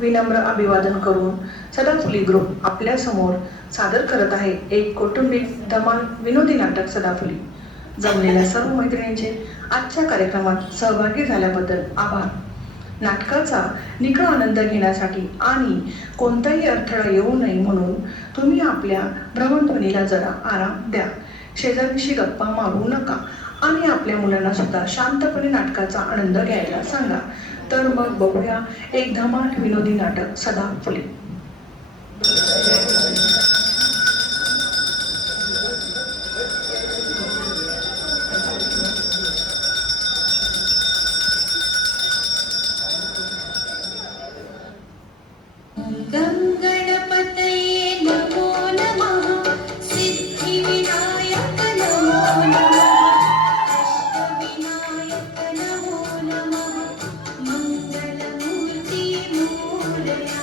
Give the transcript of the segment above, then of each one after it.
विनम्र अभिवादन करून सदाफुली ग्रुप आपल्या समोर सादर करत आहे एक कौटुंबिक धमाल विनोदी नाटक सदाफुली। जमलेल्या सर्व मैत्रिणींचे आजच्या कार्यक्रमात सहभागी झाल्याबद्दल आभार। नाटकाचा निखळ आनंद घेण्यासाठी आणि कोणताही अडथळा येऊ नये म्हणून तुम्ही आपल्या भ्रमणध्वनीला जरा आराम द्या, शेजाऱ्यांशी गप्पा मारू नका आणि आपल्या मुलांना सुद्धा शांतपणे नाटकाचा आनंद घ्यायला सांगा। तर मग बघूया एक धमाल विनोदी नाटक सदाफुली। गणपतये नमो नमः, सिद्धिविनायक नमो नमः, अष्टविनायक नमो नमः, मंगलमूर्ती मोरया।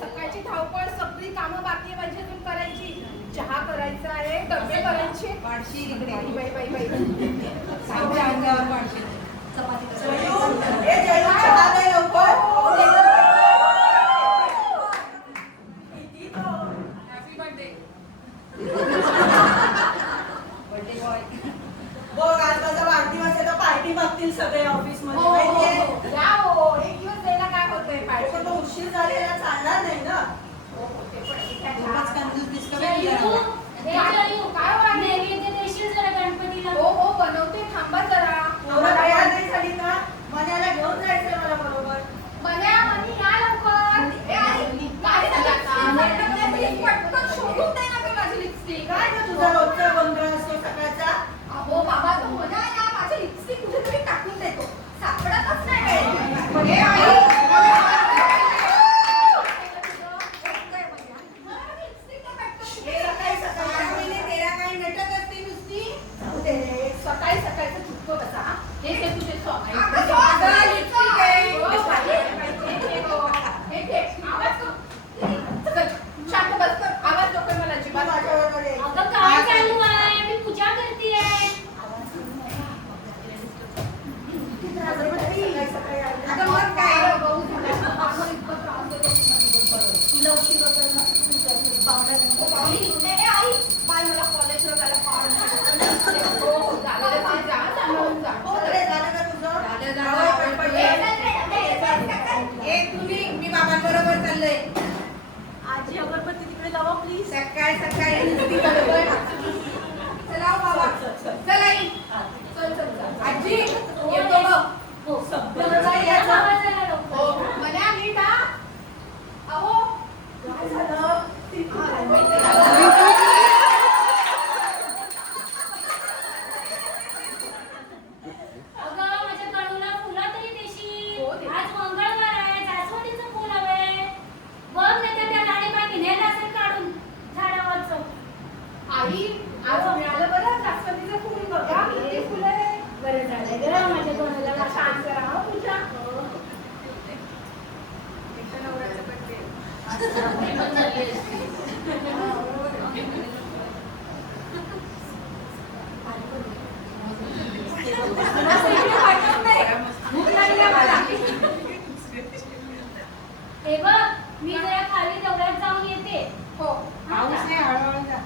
सकाळची धावपळ, सगळी कामं बाकी आहे म्हणजे तुम्ही करायची। चहा करायचा आहे, डबे करायचे, पाडशी इकडे बाई बाई बाई सावळ्या अंगावर पाडशी चपाती करायची। ए जयू चहा दे लवकर। Happy birthday birthday boy. बघ आज माझा वाढदिवस आहे तर पार्टी मागतील सगळे ऑफिस मध्ये माहितीये। या हो, एक दिवस द्यायला काय होतंय, पार्टी पण उशीर झालेला चालणार नाही ना। हो ते पण खूपच कंजूस दिसतो काय वाढले देशील जरा गणपतीला। हो हो बनवते, थांबा जरा। तयार नाही झाली का? मन्याला घेऊन जायचंय मला बरोबर। मन्या मनी या लवकर। ए आई काय झालं? पटकन शोधून दे ना गं माझी लिपस्टिक। काय गं तुझा रोजचा गोंधळ असतो सकाळचा? अहो बाबा तो मन्या ना माझी लिपस्टिक कुठेतरी टाकून देतो, सापडतच नाही। ए आई सकाळी सकाळचं चुकतो कसा। हे तुझे शांत बस कर, आवाज नको मला जीवात। अगं काय चालू आहे? मी पूजा करतेय। अगं मग काय तुला उशीर होतोय ना, आई बाय मला कॉलेजला जायला मी बाबांबरोबर चाललोय। आजी अगरबत्ती तिकडे लावा प्लीज। सकाळी सकाळी बरोबर चला बाबा चल आई चल चल चल। आजी येतो मग। हो हो मला नीट हा। अहो काय झालं? आई आज मिळालं बरं जास्वंदीचं फूल। बघा किती फुलं आहे। बरं झालं गं माझ्या तोंडाला शांत करा हो तुझ्या। नवऱ्याचं बर्थडे हे बघ मी जरा खाली दौऱ्यात जाऊन येते। हो पाऊस आहे, हळूहळू जा।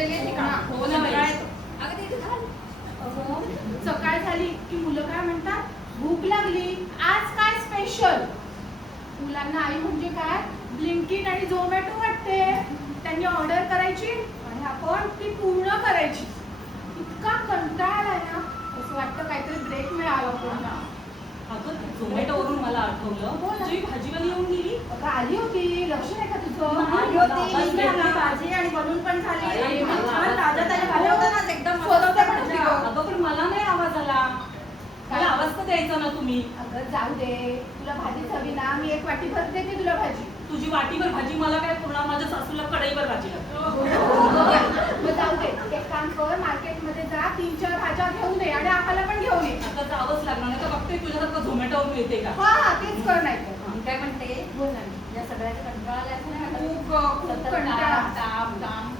बसलेली आहे तिकडं. हो ना बाई. अगं ते इथं घाल. अगं, सकाळ झाली की मुलं काय म्हणतात, भूक लागली, आज काय स्पेशल. मुलांना आई म्हणजे काय, ब्लिंकिट आणि झोमॅटो वाटते. त्यांनी ऑर्डर करायची आणि आपण ती पूर्ण करायची. इतका कंटाळा आलाय ना, असं वाटतं काहीतरी ब्रेक मिळाला पूर्ण. अगं झोमॅटोवरून मला आठवलं, बोल ना. तुझी भाजीवाली येऊन गेली. अगं आली होती, लक्ष नाही का तुझं. नाही, आली होती, आवाज घेतली घेतली. ना भाजी आणि बनवून पण झाली. अरे, आणि मला छान आवाज- ताज्या ताज्या भाज्या होत्या ना, एकदम स्वस्त पण होती गं. अगं पण मला नाही आवाज आला. मला आवाज तर द्यायचा ना तुम्ही. अगं जाऊ दे, तुला भाजीच हवी ना, मी एक वाटी भर देते तुला भाजी. तुझी वाटीभर भाजी मला काय पुन्हा माझ्या सासूला कढईभर भाजी लागते. मग जाऊ दे, एक काम कर, मार्केटमध्ये जा, 3-4 भाज्या घेऊन ये आणि आम्हाला पण घेऊन ये. आता जावंच लागणार नाही तर बघते तुझ्यासारखं झोमॅटोवर मिळते का. हा तेच कर नाही तर. मी काय म्हणते, बोल ना. या सगळ्याचा कंटाळा आलाय असं नाही वाटत? खूप सतत कंटाळा. काम, काम, काम.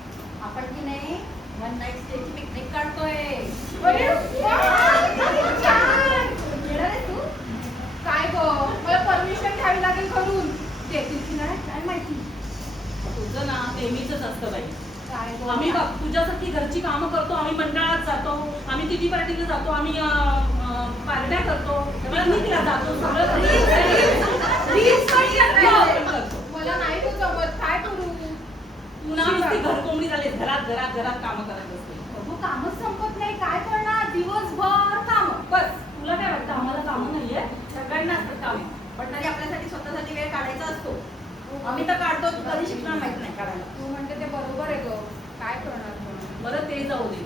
आपण की नाही वन नाईट स्टेची पिकनिक काढतोय. अरे वा, किती छान. येणार आहेस तू? काय गं, मला परमिशन घ्यावी लागेल घरून. देतील की नाही काय माहिती. तुझं ना नेहमीच असतं बाई. काय गं. आम्ही बघ तुझ्यासाठी घरची कामं करतो, आम्ही मंडळात जातो, आम्ही किती पार्टीला जातो, आम्ही पार्ट्या करतो, पिकनिकला जातो, सगळं रील्स पण करते. आपण करतो. मला नाही तू जमत, काय करू. पुन्हा नुसती घरकोंबडी झाली, घरात घरात घरात कामं करत असते. अगं, कामच संपत नाही, काय करणार, दिवसभर काम. बस तुला काय वाटतं आम्हाला कामं नाहीये? सगळ्यांना असतात कामे, पण तरी आपल्यासाठी स्वतःसाठी वेळ काढायचा असतो. आम्ही तर काढतो, तू कधी शिकणार माहित नाही काढायला. तू म्हणते ते बरोबर आहे गं, काय करणार पण. बरं ते जाऊ दे.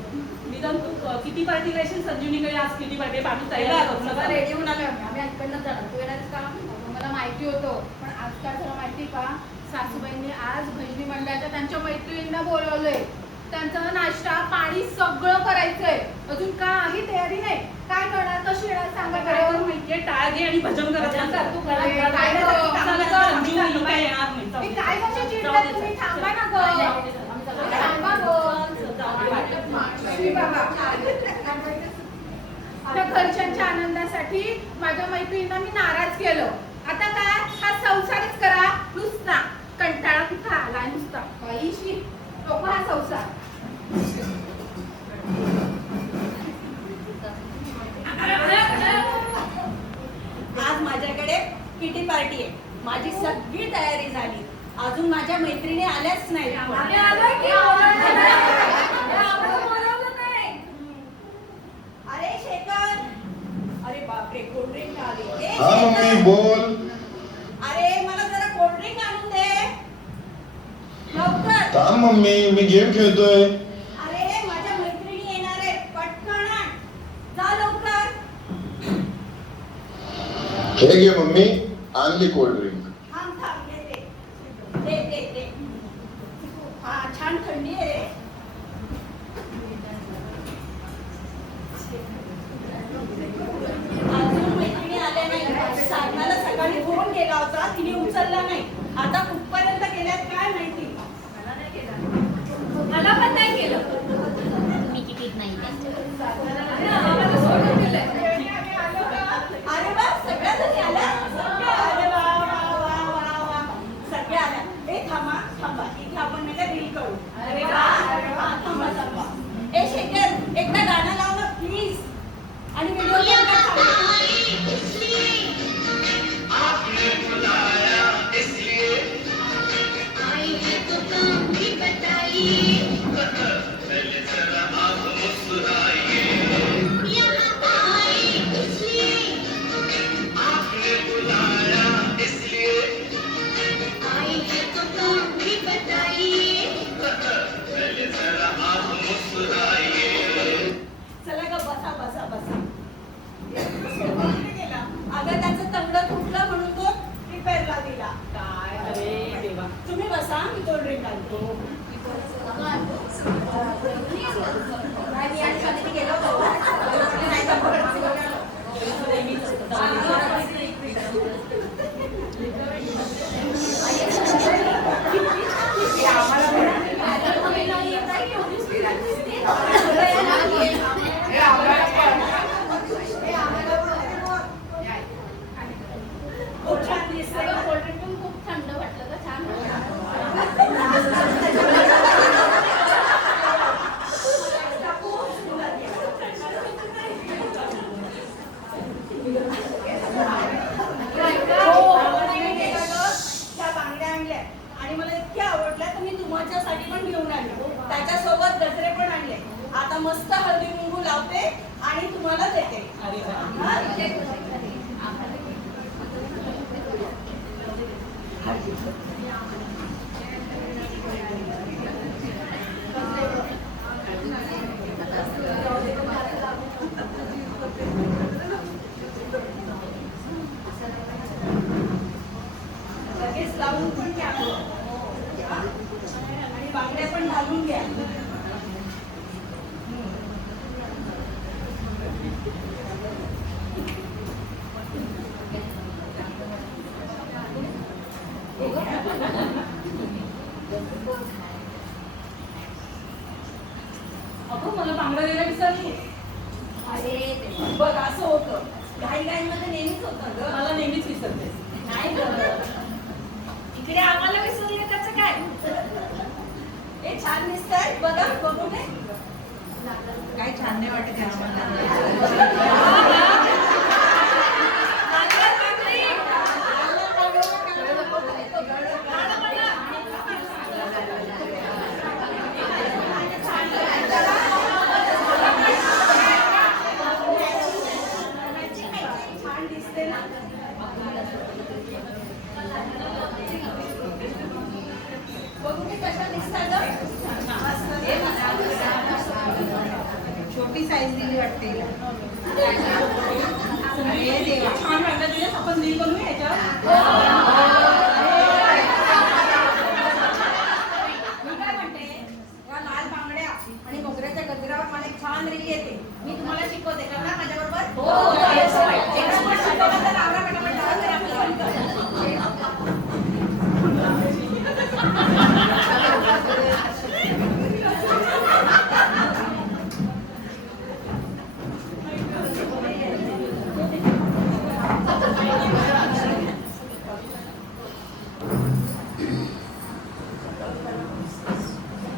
निदान तू किती पार्टीला येशील संजीवनीकडे, आज किती पार्टी बाकी तयार सगळं करून रेडी होऊन आलोय आम्ही इकडनंच जाणार. तू येणारच का? अगं, मला माहिती होतं, पण आज काय झालं माहिती का, सासूबाईंनी आज भजनी मंडळाच्या त्यांच्या मैत्रिणींना बोलवलंय. त्यांचं नाश्ता पाणी सगळं करायचंय. अजून काही तयारी नाही. काय करणार, कशी येणार सांगा काय करू बरं. माहितीये, टाळ घे आणि भजन करत भजन जा. कर, तू घरात अरे, घरात काय राहण्यासाठी गं, कामाला चल गं, संजीवनी ही काय येणार नाही. जाऊ मी दे. काय कशी जाऊ चिडतात दे, तुम्ही, जाऊ थांबा दे. ना गं. थांबा गं. श्री बाबा. त्या घरच्यांच्या आनंदासाठी माझ्या मैत्रिणींना मी नाराज केलं. आता काय, हा संसारच करा नुसता. कंटाळा कुठं आला नुसता. बाईशी नको हा संसार. आज माझ्याकडे किटी पार्टी आहे. माझी सगळी तयारी झाली. अजून माझ्या मैत्रिणी आल्याच नाही. आम्ही आलोय की अरे शेखर, अरे बापरे, कोल्ड्रिंक आली. ए, हा मम्मी शेखर. बोल. अरे मला जरा कोल्ड्रिंक आणून दे लवकर. थांब मम्मी, मी गेम खेळतोय. अरे माझ्या मैत्रिणी येणार आहे, पटकन आण. जा लवकर. हे घे मम्मी, आणली कोल्ड ड्रिंक. थांब थांब, दे दे दे दे. हा छान थंडी आहे रे. अजून मैत्रिणी आल्या नाही. साधनाला सकाळी फोन केला होता, तिने उचलला नाही. आता कुठपर्यंत गेल्यात काय माहिती. मला पण नाही केलं. मी कितीत नाही. आम्हाला सोडून दिलंय. अरे वा, सगळ्या जणी आल्या. अरे वा, वा. मस्त हळदी कुंकू लावते आणि तुम्हाला देते. अरे वा. हा? लगेच लावून पण घ्या आणि बांगड्या पण घालून घ्या. अगं मला बांगडा द्यायला विसरली. अरे बघ असं होतं, घाईघाईमध्ये नेहमीच होतं ग. मला नेहमीच विसरते. नाही ग, इकडे आम्हाला विसरले त्याचं काय. हे छान दिसतंय, बघा बघू दे. काय छान नाही वाटत आहे आम्हाला. छान दिसते ना. बघू दे कशा दिसतात ग. छोटी साईज दिली वाटते. अरे देवा, छान बांगड्या दिल्यास आपण रील बनवूया याच्यावर. मी काय म्हणते, या लाल बांगड्या आणि मोगऱ्याच्या गजरावर मला एक छान रील येते. मी तुम्हाला शिकवते, करणार माझ्याबरोबर? एकदा पण शिकवलं तर आवरा पटापट लावा, तर आपलं बंद करा.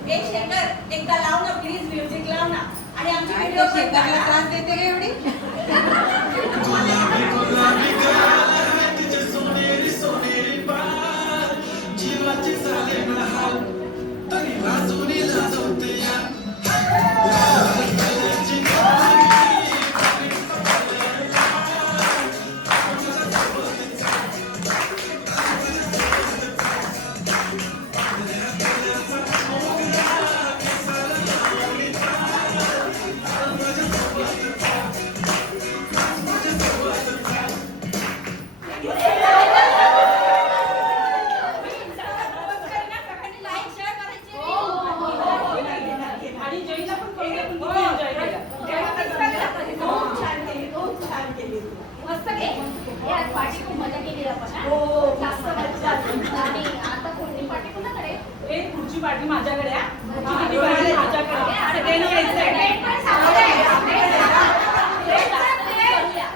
ए शेखर, एकदा लाव ना प्लीज, म्युझिक लाव ना. आणि आमची व्हिडिओ पण शेताला काढा. त्रास देते का एवढी? लाईक शेअर करायची. आणि जयला पण कळूया पण किती एन्जॉय केला. खूप छान केली, खूप छान केली. मस्त केली. यार पार्टी खूप मजा केली आपण हा? हो, जास्त मजा आली. आणि आता कोणती पार्टी कुणाकडे? ए, पुढची पार्टी माझ्याकडे आहे. पुढची पार्टी माझ्याकडे आहे. सगळ्यांनी यायचंय.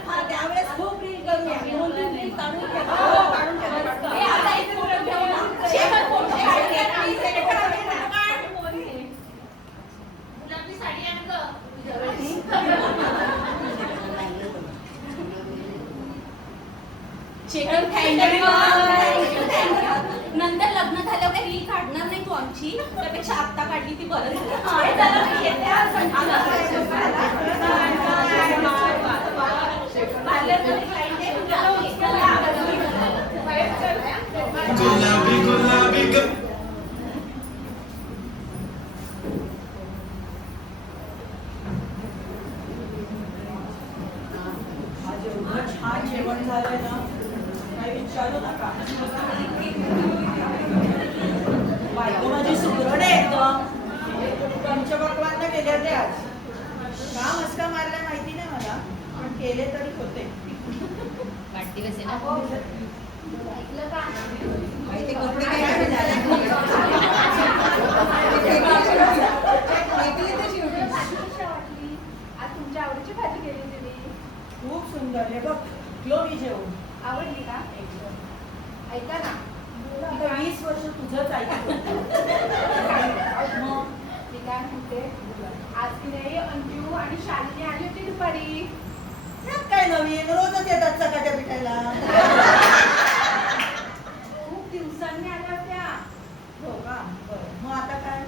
हा, त्यावेळेस खूप रील करूया. 2-3 रील काढून ठेवा. हो, काढून ठेवा. हे आता इथे फोटो ठेवा. शेखर फोटो काढूया. Please, एक काढ. गुलाबी साडी आण गं. शेखर थँक्यू. नंतर लग्न झाल्यावर काही रील काढणार नाही तू आमची, त्यापेक्षा आत्ता काढली ती बरं छान जेवण झालंय ना, काही विचारू नका. बायको माझी सुगरण आहे एकदम. पंचपक्वान्न केले ते आज. का मस्का मारलाय माहिती नाही मला, पण केले तरी होते. वाढदिवस आहे ना. ऐकलं का? माहिती कपडे काय झाले. आज तुमच्या आवडीची भाजी केली होती मी. खूप सुंदर. हे बघ, ग्लोरी जेवण. आवडली का? ऐका ना, आता 20 वर्ष तुझंच ऐकतो. मग मी काय म्हणते, आज की नाही अंजू आणि शालिनी आली होती दुपारी. त्यात काय नवीन, रोजच येतात चकाट्या पिठायला. खूप दिवसांनी आल्या होत्या. हो का? बरं. मग आता काय?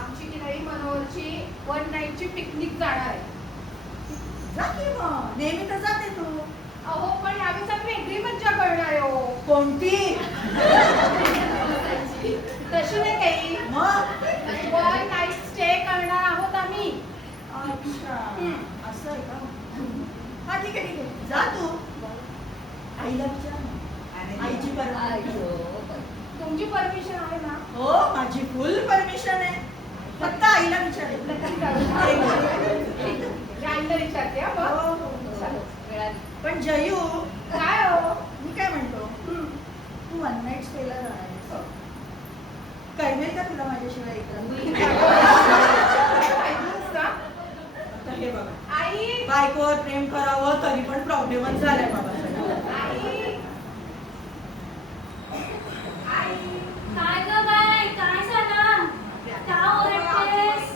आमची की नाही मनोहरची 1 नाईट आमची पिकनिक जाणार आहे. जा की मग, नेहमी तर जाते तू. अहो पण यावेळेस आम्ही वेगळी मज्जा करणार आहे हो. कोणती? तशी नाही काही, मग 1 नाईट स्टे करणार आहोत आम्ही. अच्छा, असं आहे का? हा ठीक आहे ठीक आहे, जा तू. आईला विचार ना. आईची परमिशन. तुमची परमिशन आहे ना? हो, माझी फुल परमिशन आहे. फक्त आईला विचारेल. आईला विचारते हा मग. हो, हो. चालेल. पण जयू, काय हो? मी काय म्हणतो, तू 1 नाईट स्टेला जाणार आहेस. कळवेल का तुला माझ्याशिवाय इकडं? आता हे बघा, आई बायकोवर प्रेम करावं तरी पण प्रॉब्लेमच झालाय बाबा. आई आई काय ग बाय, काय झालं? का ओरडतेस?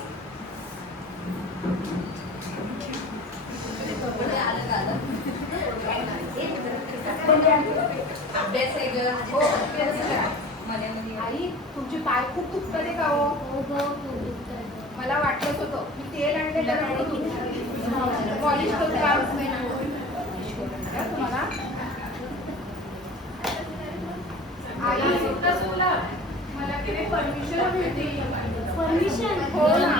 आई तुमची पाय खूप दुखतात आहे का हो? मला वाटलंच होतं. मी तेल आणलेलं पॉलिश करू का तुम्हाला? आई मला तिने परमिशन हवी होती. परमिशन? हो ना.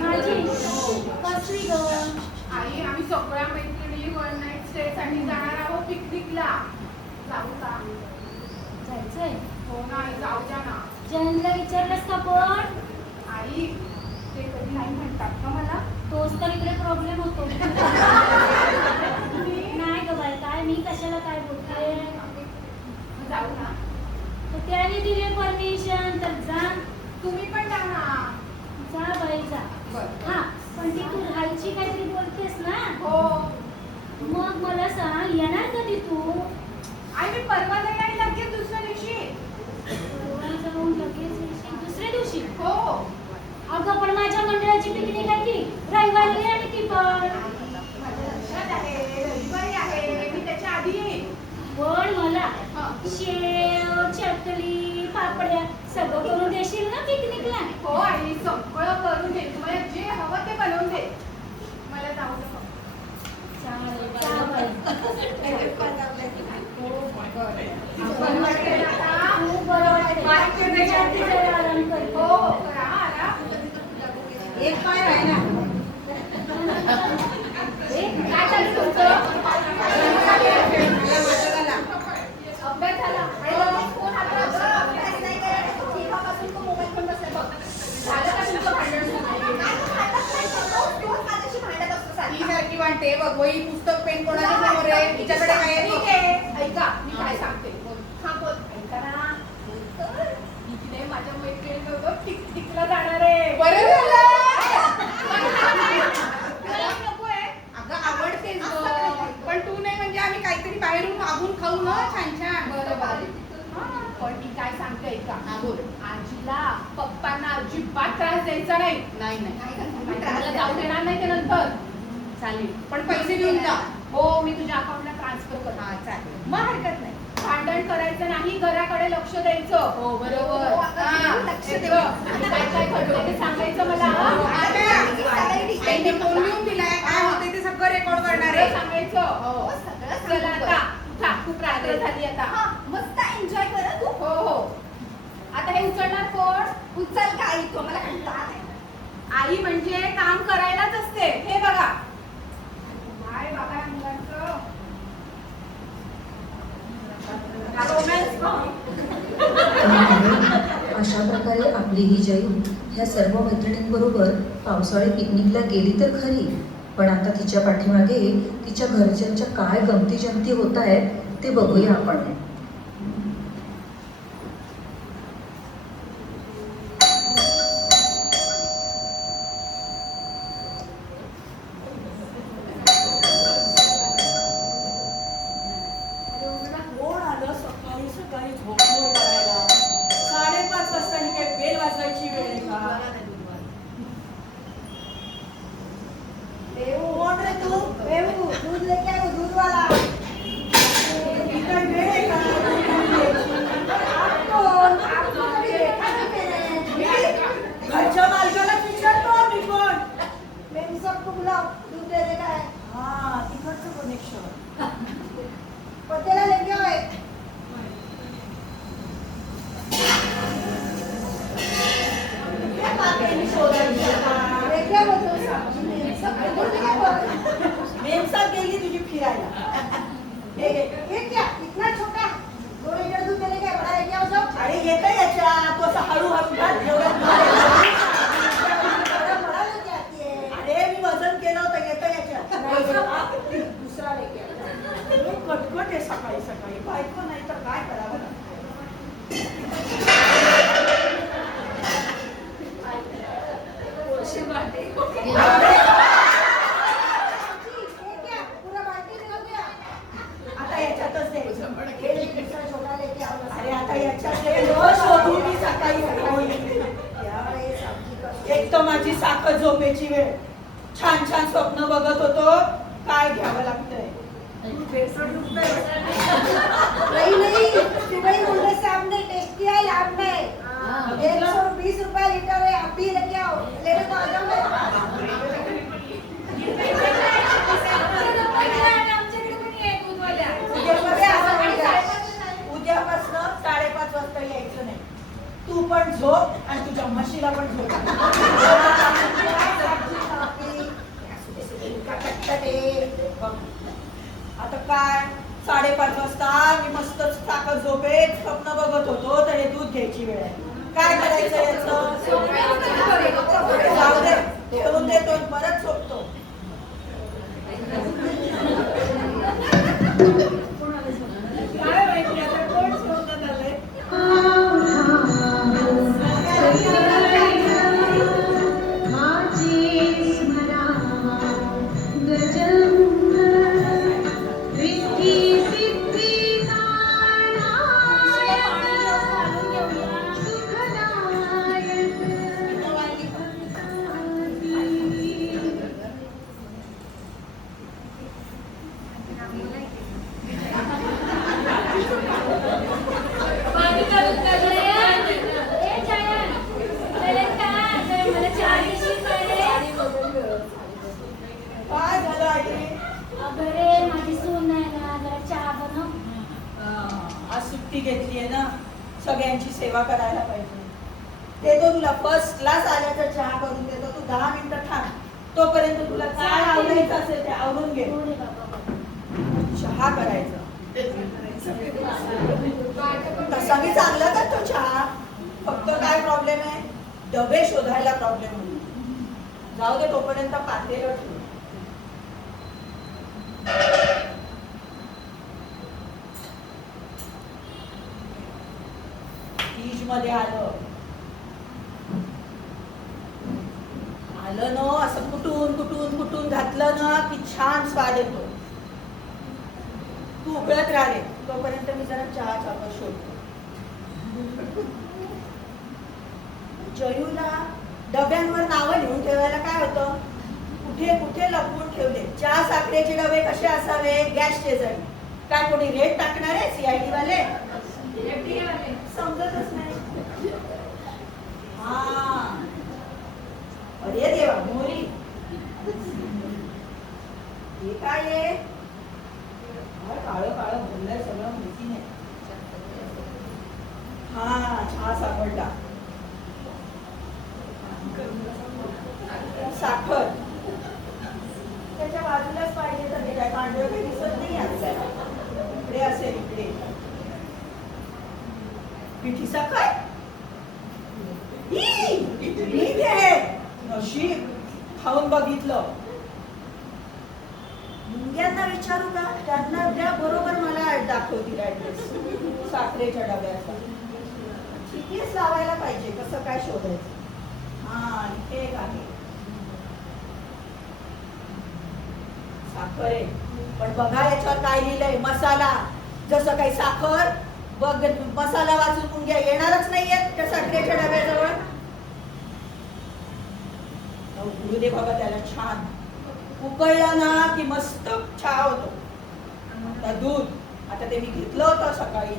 माझी? कसली ग? आई आम्ही सगळ्या मैत्रिणी 1 नाईट स्टे साठी जाणार आहोत पिकनिकला. जाऊ का? जायचंय? हो ना आई, जाऊ द्या ना. जयंतला विचारलंस का पण? आई ते कधी नाही म्हणतात का मला? तोच तर इकडे प्रॉब्लेम होतो. नाही ग बाई, काय मी कशाला काय बोलते? जाऊ ना. तर त्याने दिले परमिशन तर जा. तुम्ही पण जा ना. जा बाई जा. बरं. हा, पण ती तू राहायची काहीतरी बोलतेस ना? हो. मग मला सांग, येणार कधी तू? आई मी परवा जाईल आणि लगेच दुसऱ्या दिवशी. परवा जाऊन लगेच येशील दुसऱ्या दिवशी? हो. अगं पण माझ्या मंडळाची पिकनिक आहे की रविवारी आणि ती पण. माझ्या लक्षात आहे, रविवारी आहे. मी त्याच्या आधी येईन. पण मला हा. शेव, चकली, पापड्या सगळं करून देशील ना पिकनिकला? हो आई, सगळं करून दे. तुम्हाला जे हवं ते बनवून दे. मला जाऊ दे फक्त. जा बाई. बरं वाटेल आता? खूप बरं वाटतंय. बाय करते. रात्री जरा आराम कर. हो, करा आराम. एक पाय राहिला. काय चालू तुमचं? अभ्यास झाला. आणि लगेच फोन हातात. अभ्यास नाही करायचा, तेव्हापासून तो मोबाईल पण बसलाय बघ. झालं का तुमचं भांडण? तोच माझ्याशी भांडत असतो सारखा. ही सारखी वाटते बघ, वही पुस्तक पेन कोणाच्या समोर आहे तिच्याकडे काय आहे? ठीक आहे. ऐका मी काय सांगते. हा बोल. ऐका ना. इकडे माझ्या मैत्रिणीबरोबर पिकनिकला जाणार आहे. बरं झालं. मला नकोय. अगं आवडतेच गं. पण तू नाही म्हणजे आम्ही काहीतरी बाहेरून मागून खाऊ ना छान छान. बरोबर. पण ती काय सांगते ऐका. हा, बोल. आजीला पप्पांना अजिबात त्रास द्यायचा नाही. नाही नाही मला जाऊ देणार नाही ते नंतर. चालेल, पण पैसे देऊन जा. हो मी तुझ्या अकाउंटला ट्रान्सफर हा करणार. चालेल. मग हरकत नाही. भांडण करायचं नाही, घराकडे लक्ष द्यायचं. हो बरोबर. हो, आता हा, लक्ष हे दे. बघ. आणि काय काय घडलं ते सांगायचं मला. त्यांनी फोन घेऊन दिलाय, काय होते ते सगळं रेकॉर्ड करणार सगळं आहे. सांगायचं. हो, सगळं चला सांगू आता बरं. उठा. खूप रात्र झाली आता. हा, मस्त एन्जॉय करा तू. हो हो. आता हे उचलणार कोण? उचल का आई, तो मला कंटाळा आहे. आई म्हणजे काम करायलाच असते. हे बघा काय बघा या मुलांचं. रोमॅन्स अशा प्रकारे आपली ही जयू ह्या सर्व मैत्रिणींबरोबर पावसाळी पिकनिकला गेली तर खरी, पण आता तिच्या पाठीमागे तिच्या घरच्यांच्या काय गमती जमती होत आहेत ते बघूया आपण. कोण आलं सकाळी सकाळी झोपमोड करायला? 5:30 वाजता ही काय बेल वाजवायची वेळ आहे का? कोण रे तू? दूध लेके आयो, दूधवाला. ही काय वेळ आहे का? आप कोण? आप कोण? कधी देखा नाही मैंने. घरच्या मालकाला विचारतो आम्ही कोण? मैं दूध देते काय हा तिकडचं कनेक्शन पत्त्याला लेके आहे मेमसात गेली तुझी फिरायला ये क्या इतना छोटा 2 लीटर दूध देने काय बडा लेके आओ सब अरे येतं याच्या तो असं हळूहळू घाल अरे मी वजन केलं होतं येतं याच्या दुसरा लेके कटकट आहे सकाळी सकाळी बायको नाही तर काय करावं आता याच्यातच द्यायचं अरे आता याच्यात शोधून मी सकाळी एक तर माझी साखर झोपेची वेळ छान छान स्वप्न बघत होतो काय घ्यावं लागतंय नहीं सिवाई मुझे सामने टेस्ट किया है लैब में 120 रुपए लीटर है आप भी लेके आओ लेने को आ जाओ उद्यापासून 5:30 वाजता यायचं नाही तू पण झोप आणि तुझ्या म्हशीला पण झोप आता काय 5:30 वाजता मी मस्त साखर झोपेत स्वप्न बघत होतो तर हे दूध घ्यायची वेळ आहे काय करायचं याचं जाऊ दे ठेवून देतो परत झोपतो काय माहिती आता कोण झोपत आलंय काय झालं आई अगं माझी सून आहे ना जरा चहा बनव. आज सुट्टी घेतली आहे ना सगळ्यांची सेवा करायला पाहिजे देतो तुला फर्स्ट क्लास आल्याचा चहा करून देतो तू 10 मिनिटं थांब तोपर्यंत तुला काय आवडायचं असेल ते आवडून घे हो रे बाबा. चहा करायचा तसा मी चांगला करतो चहा फक्त काय प्रॉब्लेम आहे डबे शोधायला प्रॉब्लेम होतो जाऊ दे तोपर्यंत पातेलं ठेव फ्रीज मध्ये आलं ना असं कुटून घातलं ना की छान स्वाद येतो तू उकळत राहिले तोपर्यंत मी जरा चहा चापत शोधतो जयूला डब्यांवर नावं लिहून ठेवायला काय होतं कुठे कुठे लपवून ठेवले चहा साखरेचे डबे कसे असावे गॅस शेजारी काय कोणी रेट टाकणार आहे CID वाले समजतच नाही हा अरे देवा मोरी हे काय आहे काळं काळं बोललंय सगळं माहिती नाही हा चहा सापडला साखर त्याच्या बाजूलाच पाहिजे तर ते काय पांढरं काही दिसत नाही आपल्याला इकडे असेल इकडे पिठी साखर ठीक आहे नशीब खाऊन बघितलं मुंग्यांना विचारू का त्यांना त्या बरोबर मला दाखवतील ऍड्रेस साखरेच्या डब्याचा GPS लावायला पाहिजे कसं काय शोधायचं हा इथे एक आहे साखर आहे पण बघा याच्यावर काय लिहिलंय मसाला जसं काही साखर बघ मसाला वाचून मुंग्या येणारच नाहीये त्या साखरेच्या डब्याजवळ गुरु दे बाबा त्याला छान उकळलं ना की मस्त चहा होतो आता दूध आता ते मी घेतलं होतं सकाळी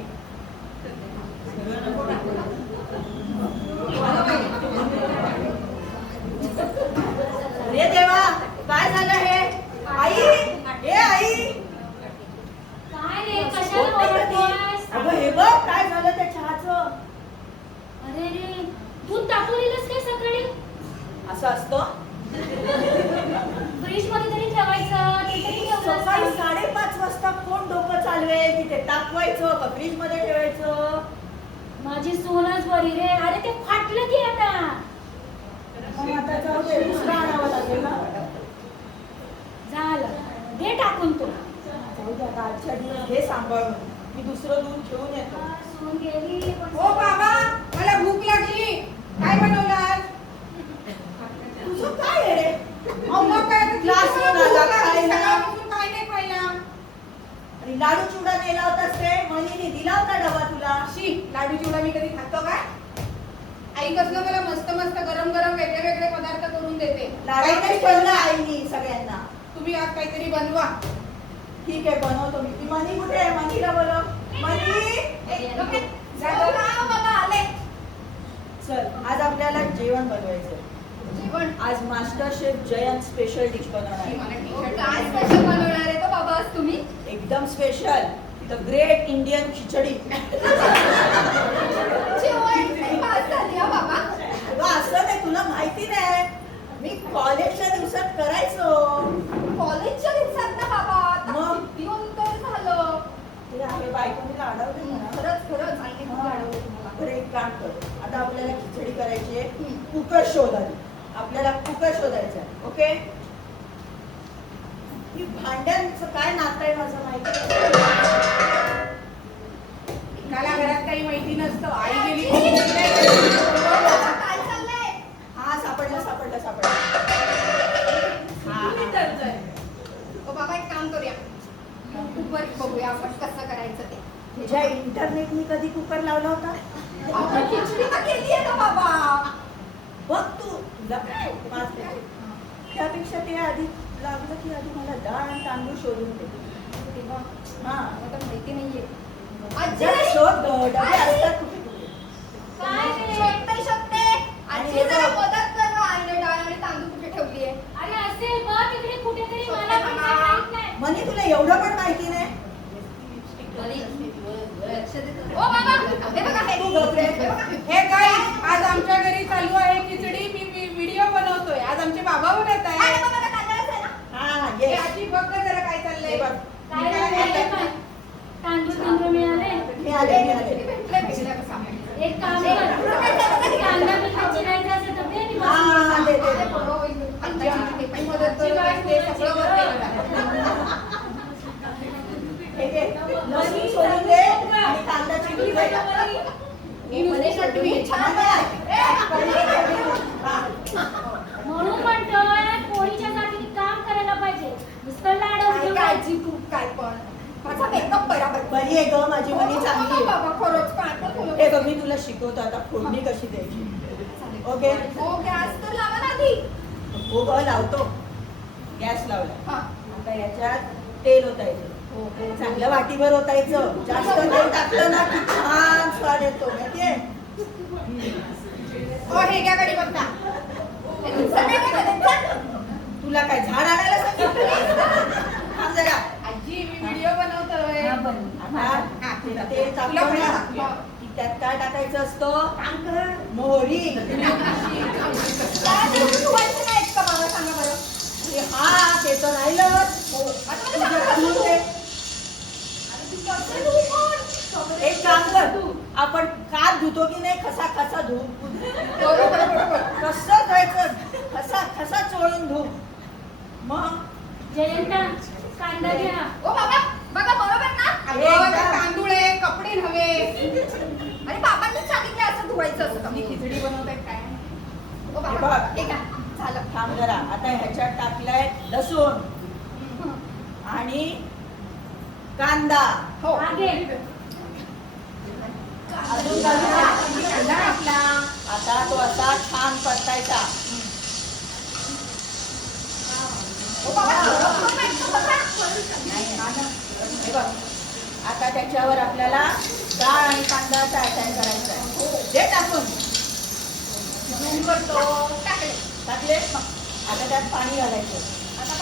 अरे देवा काय काय झालं हे? आई, हे आई. काय रे कशाला ओरडतोयस? अगं हे बघ काय झालं त्या चहाचं. अरे रे दूध टाकून दिलंस काय सकाळी? असं असतं? फ्रीज मध्ये तरी ठेवायचं ते तरी ठेवलं सकाळी असतं. 5:30 वाजता कोण डोकं चालवेल? तिथे तापवायचं का फ्रीज मध्ये ठेवायचं? माझी सोनच बरी रे. अरे ते फाटलं की आता. मग आता जाऊ दे, दुसरं आणावं लागेल ना. झालं दे टाकून तू. जाऊ दे आता, आजच्या दिवस घे सांभाळून. मी दुसरं दूध घेऊन येतो. सून गेली पण हो बाबा मला भूक लागली. काय बनवलं आज? तुझं काय आहे रे? अहो, मग काय आता Class किती वर भूक आला, लागली, खायला. सकाळपासून काय नाही खायला. आणि लाडू चिवडा नेला होतास ते मनीने दिला होता डबा तुला. शी लाडू चिवडा मी कधी खातो काय? आई कसलं मला मस्त मस्त गरम गरम वेगळे वेगळे पदार्थ करून देते. लाडायला ठेवला आईनी सगळ्यांना. तुम्ही आज काहीतरी बनवा. ठीक आहे बनवतो मी. ती मनी कुठे आहे? मनीला बोलव. मनी बाबा आले. चल आज आपल्याला जेवण बनवायचं. जेवण आज master chef Jayant special dish बनवणार आहे. काय स्पेशल बनवणार आहे तो बाबा आज तुम्ही? एकदम स्पेशल द ग्रेट इंडियन खिचडी. जेवण पास झाली हा बाबा. अगं असं नाही, तुला माहिती नाही. मी कॉलेजच्या दिवसात करायचो. कॉलेजच्या दिवसात ना बाबा आता मग? किती अंतर झालं. ते आहे बायकोनीला अडवले म्हणा. खरंच आईने खूप अडवलं तुम्हाला. बरं एक काम कर, आता आपल्याला खिचडी करायची आहे. कुकर शोध आधी. आपल्याला कुकर शोधायचं आहे. ओके. ही भांड्यांचं काय नातं आहे माझं माहिती आहे? एकाला घरात काही माहिती नसतं. आई गेली काय चाललंय? हा सापडलं. ओ बाबा एक काम करूया. कुकर बघूया आपण कसं करायचं ते. तुझ्या इंटरनेटनी कधी कुकर लावला होता? आपण खिचडी तर केली आहे ना बाबा. बघ तुला काय त्यापेक्षा ते आधी लागलं की आधी मला डाळ आणि तांदूळ शोधून दे. तेव्हा हा मला तर माहिती नाहीये. जरा शोध गं, डबे असतात कुठे कुठे. काय रे? शोधते. आजी जरा मदत कर गं. आईने डाळ आणि तांदूळ कुठे ठेवली आहे? अरे असेल बघ तिकडे कुठेतरी मला पण काय माहित नाही. म्हणे तुला एवढं पण माहिती नाही. ओ बाबा हे बघा हे. तू गप रे. हे बघा. हे काय आज आमच्या घरी चालू आहे खिचडी. मी व्हिडिओ बनवतोय. आज आमचे बाबा बनवत आणि आहे. बाबा मला तांदळाचं आहे ना? हा हे ये. आजी बघ गं जरा काय चाललंय. हे बघ. काय रे मिळाले काय? तांदूळ मिळाले. मी आले. भेटलं कसं? एक काम कर कांदा बिंदा चिरायचा असेल तर दे मी हा दे मस्त. दे. आजी पण मदत करते. सगळं बरोबर. हे घे. लसूण सोलून दे आणि कांदा चिरून दे. मी नुसती चटणी छान हा. म्हणून म्हणतोय पोरीच्या जातीने काम करायला पाहिजे. नुसतं लाडव काय आजी तू काय पण माझा मेकअप बरोबर. बरी आहे ग माझी मनी चांगली आहे. बाबा खरंच काय पण तुला. हे बघ मी तुला शिकवतो आता फोडणी कशी द्यायची. ओके. हो गॅस तर लावा ना आधी. हो ग लावतो. गॅस लावला. हा. आता याच्यात तेल ओतायचं. चांगलं वाटीभर ओतायचं. जास्त तेल टाकलं ना की छान स्वाद येतो माहितीये. ओ हे घ्या कढीपत्ता. सगळे घ्या. तुला काय झाड आणायला सांगितलं? थांब जरा. आजी मी व्हिडिओ बनवतोय. आता तेल तुला पण टाकलं टाक. ना की त्यात काय टाकायचं असतं? मोहरी. काय तुम्ही धुवायचं नाहीत का मला सांगा बरं. हा ते तर राहिलंच. आता मला सांगा धुवून दे. कसं धुवू पण? एक काम कर, आपण कात धुतो की नाही खसा खसा धु. बरोबर. कसं धुवायचं? खसा खसा चोळून धु. मग जयंता कांदा घ्या. ओ बाबा बघा बरोबर ना? एकदम. अगं तांदूळ आहे, कपडे नव्हे. आणि बाबांनी सांगितलं असं धुवायचं असतं. मी खिचडी बनवतोय काय. ओ हे बाबा बघ. हे काय झालं? थांब जरा. आता ह्याच्यात टाकलाय लसूण आणि कांदा. हो. आगे. अजून कांदा. कांदा टाकला. आता तो असा छान परतायचा. ओ बाबा बरोबर नाही का बघा? हे बघ. आता त्याच्यावर आपल्याला डाळ आणि कांदाचा अटॅक करायचा आहे. जे टाकून करतो. टाकले. टाकले. आता त्यात पाणी घालायचं. आता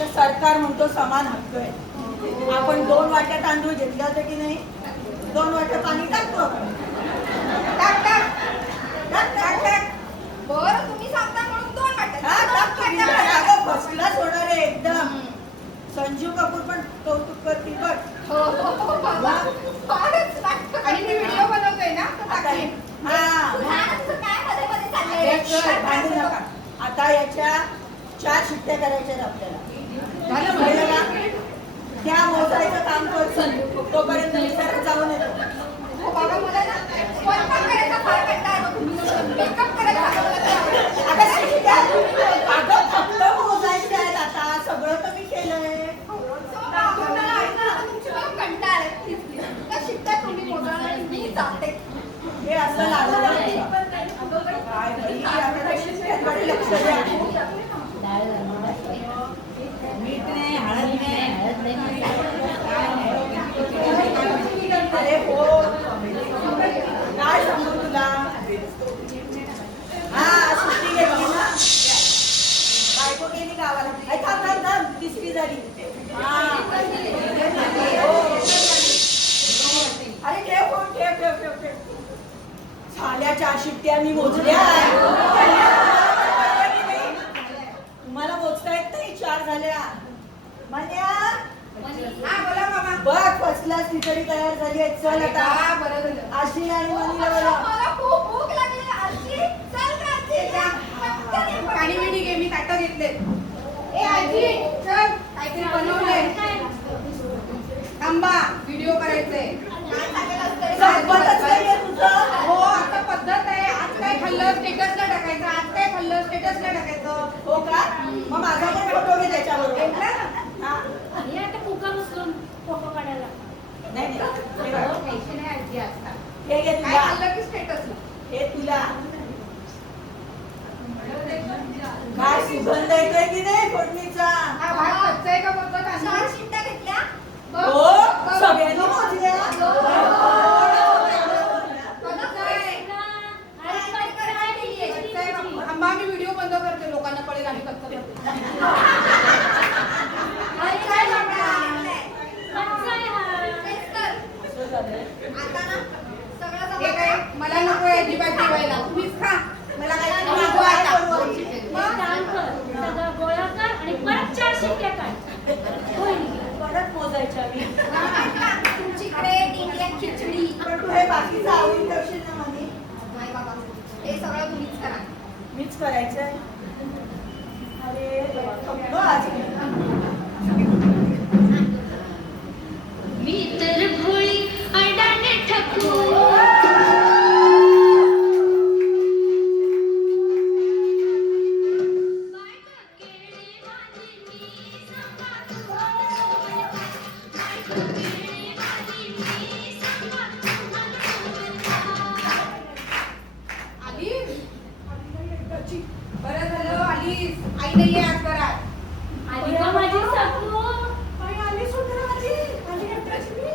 आपलं सरकार म्हणतो समान हक्क आहे. आपण 2 वाट्या तांदूळ घेतले होते की नाही, 2 वाट्या पाणी टाकतो आपण. टाक टाक टाक टाक टाक. बरं तुम्ही सांगता म्हणून 2 वाटत. हा टाक तुम्ही. अगं फसलाच होणार आहे एकदम. संजू कपूर पण कौतुक करतील बघ. हो बाबा. फारच नाटकं. आणि मी व्हिडिओ बनवतोय ना तो आता टाकेन. काय मध्ये मध्ये चाललंय. भांडू नका. आता याच्या 4 शिट्ट्या करायच्या आहेत आपल्याला. कळलं का? त्या मोजायचं काम करतो तोपर्यंत मी जरा जाऊन येतो. हो बाबा मला ना स्वयंपाक करायचा फार कंटाळा येतो. तुम्ही मेकअप करायला सांगितलं. आता शिट्ट्या अगं फक्त मोजायचे आहेत. आता सगळं तर मी केलंय. हे असं लागलं काय बाई, आता त्या शिट्ट्यांकडे लक्ष द्या. मीठ नाही, हळद नाही. अरे हो, काय सांगू तुला. हा सुट्टी घेतली ना, बायको गेली गावाला. आई थांब थांब थांब, 3री झाली. हा अरे ठेव फोन, ठेव ठेव ठेव ठेव. झाल्या 4 शिट्ट्या मी मोजल्या. तुम्हाला मोजता येत नाही, 4 झाल्या. मान्या हा बोला मामा. बघ फसलाच, खिचडी तयार झाली आहे. चल आता. हा बरं झालं. आशी आणि मनीला बोला. मला खूप भूक लागली. आजी चल ना आजी. पटकन ये. पाणी बिणी घे, मी ताटं घेतले. ए आजी चल काहीतरी बनवलंय. थांबा व्हिडिओ करायचंय. संपतच नाहीये तुझं. हो आता पद्धत आहे. आज काय खाल्लं स्टेटसला टाकायचं. आज काय खाल्लं स्टेटसला टाकायचं. हो का? मग माझा पण फोटो घे त्याच्याबरोबर. घेतला ना? हा. हे आता कुकर उचलून फोटो काढायला. नाही नाही, हे बघ. हो, घ्यायची नाही आजी आता. हे घे काय तुला. खाल्लं की स्टेटसला. हे तुला. काय सुगंध येतोय की नाही फोडणीचा. हा भात कच्चा का बघत आणि 4 शिट्ट्या घेतल्या. हो सगळ्यांनी मोजल्या. थांबा मी व्हिडिओ बंद करते. लोकांना कळेल आम्ही कच्चा करतो. हे काय मला नको आहे अजिबात जेवायला. तुम्हीच खा. मला काय नको आता. मग काम कर, सगळं गोळा कर आणि परत 4 शिट्ट्या काढ. होईल. परत मोजायच्या मी. तुमची ग्रेट इंडियन खिचडी. पण तू हे बाकीचं आवडून ठेवशील ना मम्मी. नाही बाबा हे सगळं तुम्हीच करा. मीच करायचंय. अरे थकलो आज मी तर भोळी अडाने ठकू. आलीस? बरं झालं आलीस. आई नाहीये आज घरात. आली का माझी सकू? आली सुंदर आली. आली एकदाची मी.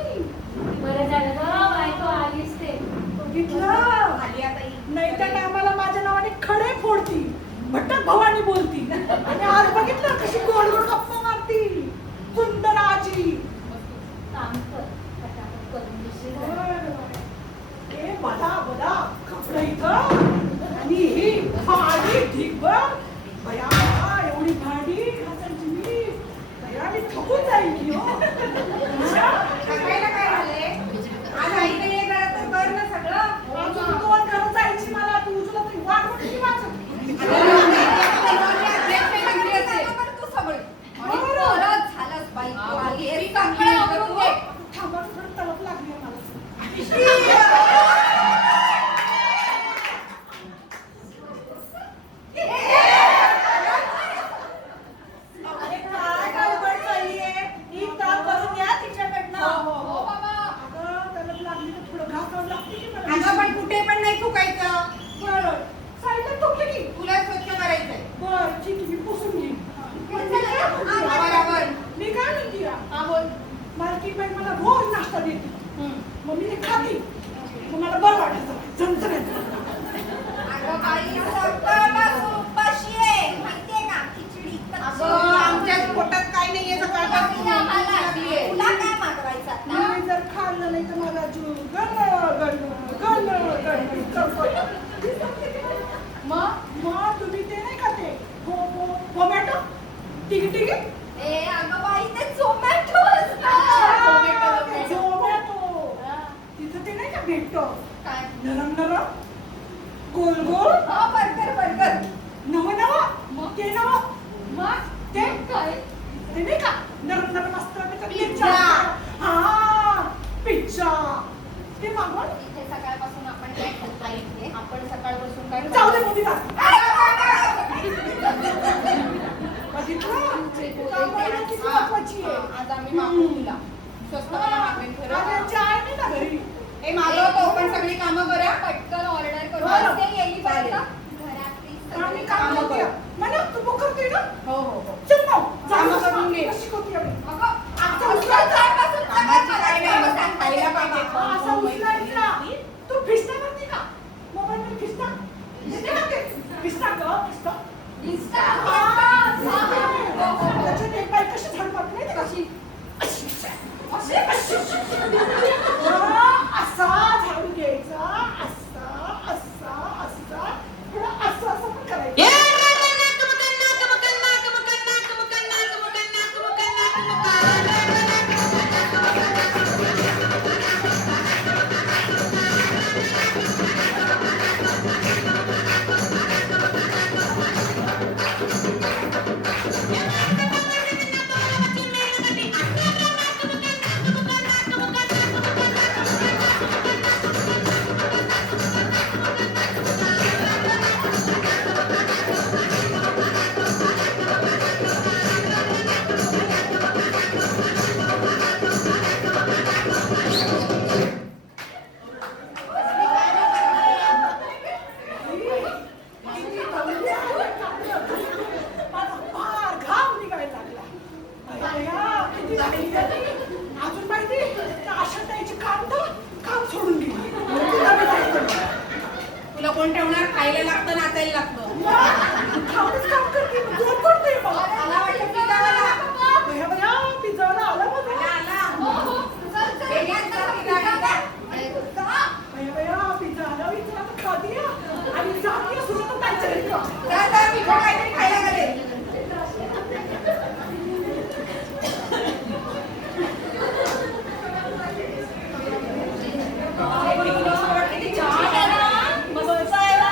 बरं झालं ग बायको आलीस ते. बघितलं. आली आता आई. नाही तर आम्हाला माझ्या नावाने खडे फोडती, भटक भवानी बोलती. आणि आज बघितलं कशी गोड गोड गप्पा मारती. सुंदर आजी. काम कर, पटापट करून देशील. ए बदा बदा कपडे इथं आणि ही भारी ढीक बघ. बया एवढी भारी टोमॅटो टिकी टिकी ए अगं बाई ते झोमॅटो टोमॅटो तिथं ते नाही का भेटतो काय नरम नरम गोल गोल हा बर्गर नव नव मग ते नव मग ते काय ते नाही का नरम नरम असतं त्याच्यात पिझ्झा. मिरच्या. हा पिझ्झा ते मागवून इथे सकाळपासून आपण काय खाल्लं इथे आपण सकाळपासून काय जाऊ दे खाल्लं? मोदी जा. बघितलं? कामाला किती महत्वाची आहे. आज आम्ही मागवून दिला स्वस्तवाला मागवेन अरे खरं चाय नाही ना घरी. हे मागवतो पण सगळी कामं करूया पटकन ऑर्डर करू बरं. आज ते येईल चालेल. घरातली आम्ही सगळी काम कामं करूया. करू म्हणा तू बुक करते ना हो हो हो चल मग कामं जाऊ करून घे. शिकवते आम्ही. अगं आता असं उचलायचं. कामाची काय नाही मग खायला पाहिजे हा, असं उचलायचा. तू फिस्टा करते का मोबाईल मध्ये फिस्टा येते का ते फिस्टा ग फिस्टा त्याच्यात एक बाई कशी झाड मारते माहिती का? असा झाडू घ्यायचा असा असा असा पुढं असं असं पण करायचं. माझा फार घाम निघायला लागला. अय्या, किती झाली. अजून माहिती त्या आशाताईची काम सोडून गेली. तिला मी काय करू? तुला कोण ठेवणार खायला लागतं नाचायला लागतं खाऊनच काम करते. जोर करते मला. मला वाटलं पिझ्झावाला. अय्या, बया, पिझ्झावाला आला बघा. हे घ्या जरा पिझ्झा. अय्या, बया, पिझ्झा आला. विचार आता खाते या. आणि जाते या, सुद्धा काय चालेल का? जा, पिझ्झा काहीतरी खायला घालेल. किती छान आहे ना. मस्त आहे ना.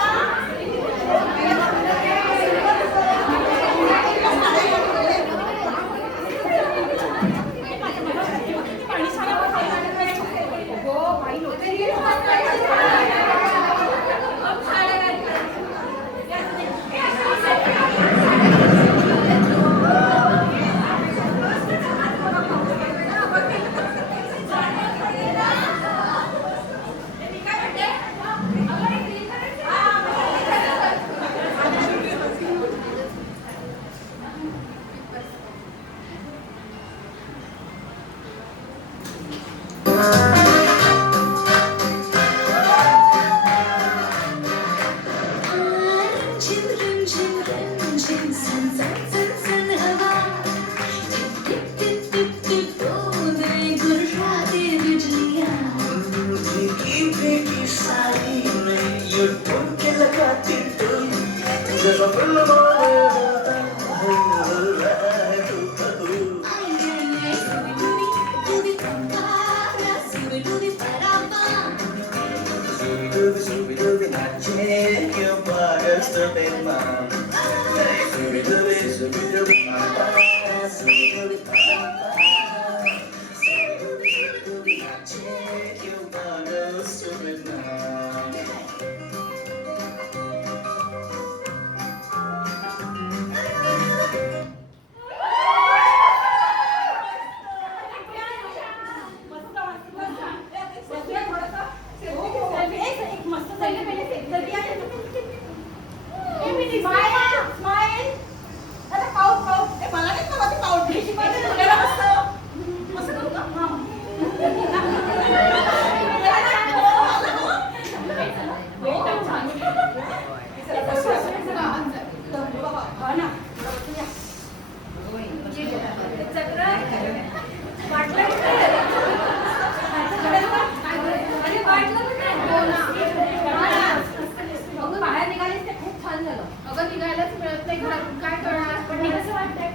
बाहेर निघालीस ते खूप छान झालं. अगं निघायलाच मिळत नाही घरातून काय करणार पण वाटतंय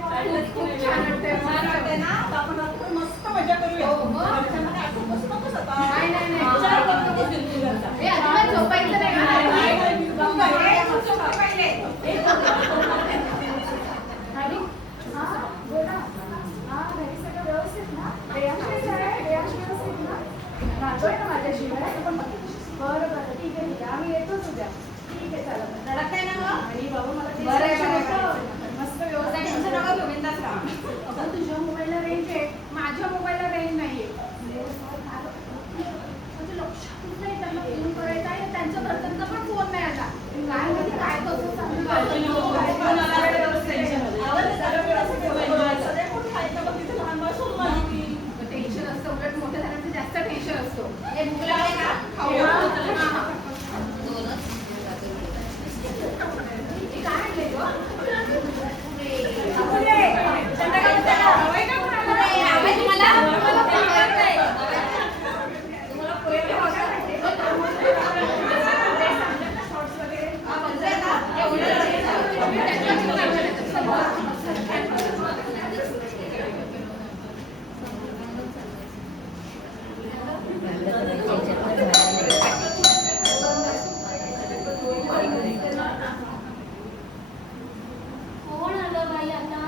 खूप छान वाटतंय. मला वाटतंय ना आता आपण आता मस्त मजा करूया. हो, मग. घरच्यांना काय खूप बसू नकोस आता. नाही, नाही, नाही. चल, बघ, बघ, दिल्ली घरचा. हे अजिबात झोपायचं नाही नाही, का? नाही, नाही, गप्पा आहे, झोपतो पहिले. आणि हा बोला. हा घरी सगळं व्यवस्थित ना? रेयांश कशी आहे? रेयांश व्यवस्थित ना? राहतोय ना माझ्याशिवाय? बरं बरं ठीक आहे ठीक आहे. आम्ही येतोच उद्या. ठीक आहे चला. रडत नाही ना गं? आणि बाबा मला ते बरं आहे, सांगायचं बरं आहे. होतं. मस्त काय व्यवस्थित टेन्शन नका घेऊ, बिनधास्त राहा. अगं तुझ्या मोबाईलला रेंज आहे, माझ्या मोबाईलला रेंज नाहीये. म्हणजे लक्षातच नाही त्यांना फोन करायचा आहे, त्यांच्या घरच्यांचा पण फोन नाही आला. काय माहिती काय कसं चालू आहे. पण मला वेळेवरच टेन्शन आलं. सगळं व्यवस्थित ठेवायचं. सगळे कुठे आहेत ना बघ, तिथे लहान बाळ सोडून आली ती. टेन्शन असतं, उलट मोठ्या जणांचं जास्त टेन्शन असतो. हे भूक लागली का? खाऊ. हे काय आणलंय गं? आपण ये. संध्याकाळी चला. हवंय का कोणाला? हवंय तुम्हाला? तुम्हाला फोन करताय. तुम्हाला पोहे हवं का? शॉर्ट्स वगैरे हा, बंद आहे ना? कोण आलं बाई आता?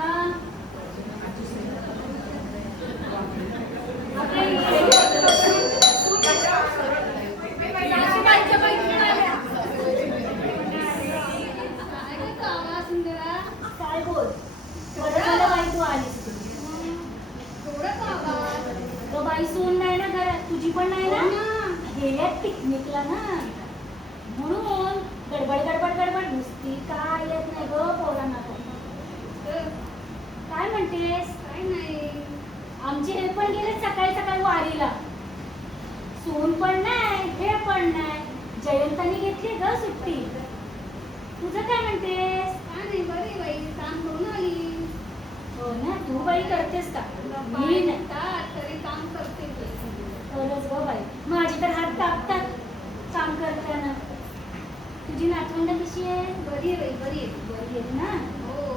सासूबाईच्या मैत्रिणी आल्या. काय गं कामा सुंदरा? काय बोल? बरं झालं बाई तू आलीस तू. थोडं काका. गं बाई सून नाही ना घरात, तुझी पण नाही ना? गेल्यात पिकनिकला ना, म्हणून गडबड गडबड गडबड नुसती काय येत नाही ग पोरांना पण. काय म्हणतेस? काय नाही. आमचे हे पण गेले सकाळी सकाळी वारीला. सून पण नाही, हे पण नाही. जयंताने घेतली ग सुट्टी. तुझं काय म्हणतेस? काय नाही, बरी बाई, काम करून आली. हो ना, तू बाई करतेस का? मी बाई नाही. म्हणतात, तरी काम करते बाई. खरंच ग बाई, माझे तर हात कापतात काम करताना. तुझी नातवंड कशी आहे? बरी आहे बाई, बरी आहे. बरी आहेत ना? हो,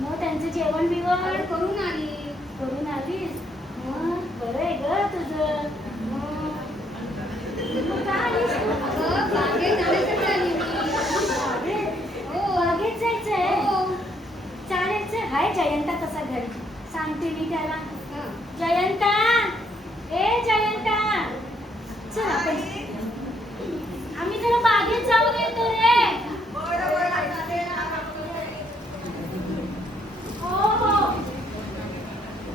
मग त्यांचं जेवण बिवण करून आली. करून आलीस? मग बरं आहे ग तुझं. मग का आलीस तू? अगं, बागेत जाण्यासाठी आली मी. बागेत? हो. बागेत जायचंय? हो. चालेल चल. हाय जयंता तसा घरी. सांगते मी त्याला. हा. जयंता, ए जयंता, चल आपण आम्ही जरा बागेत जाऊन येतो रे. बरं, बरं. हो हो.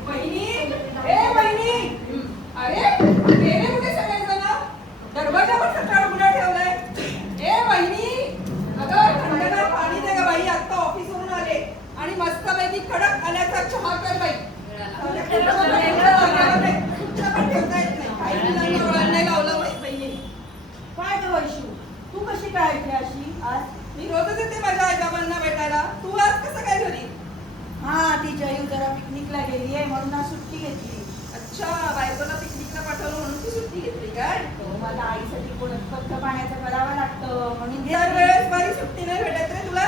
बहिणी, ए बहिणी, अरे गेले कुठे सगळेजण? दरवाजावर सकाळ उघडा ठेवलाय. ए बहिणी, अगं थंडगार पाणी दे ग बाई, आता ऑफिसवरून आले आणि मस्तपैकी कडक आल्याचा चहा कर बाई. तुमच्या पण ठेवता येत नाही. काही मुलांना वळण नाही लावलं बाई. काय ग वैशू, तू कशी काय इथे अशी आज? मी रोजच येते माझ्या आईबाबांना भेटायला. तू आज कसं काय घरी? हा, ती जयू जरा पिकनिकला गेली आहे म्हणून आज सुट्टी घेतली. अच्छा, बायकोला पिकनिकला पाठवलं म्हणून तू सुट्टी घेतली काय? हो, मला आईसाठी पथ्य पाण्याचं करावं लागतं म्हणून दर वेळेस बरी सुट्टी नाही भेटत रे तुला.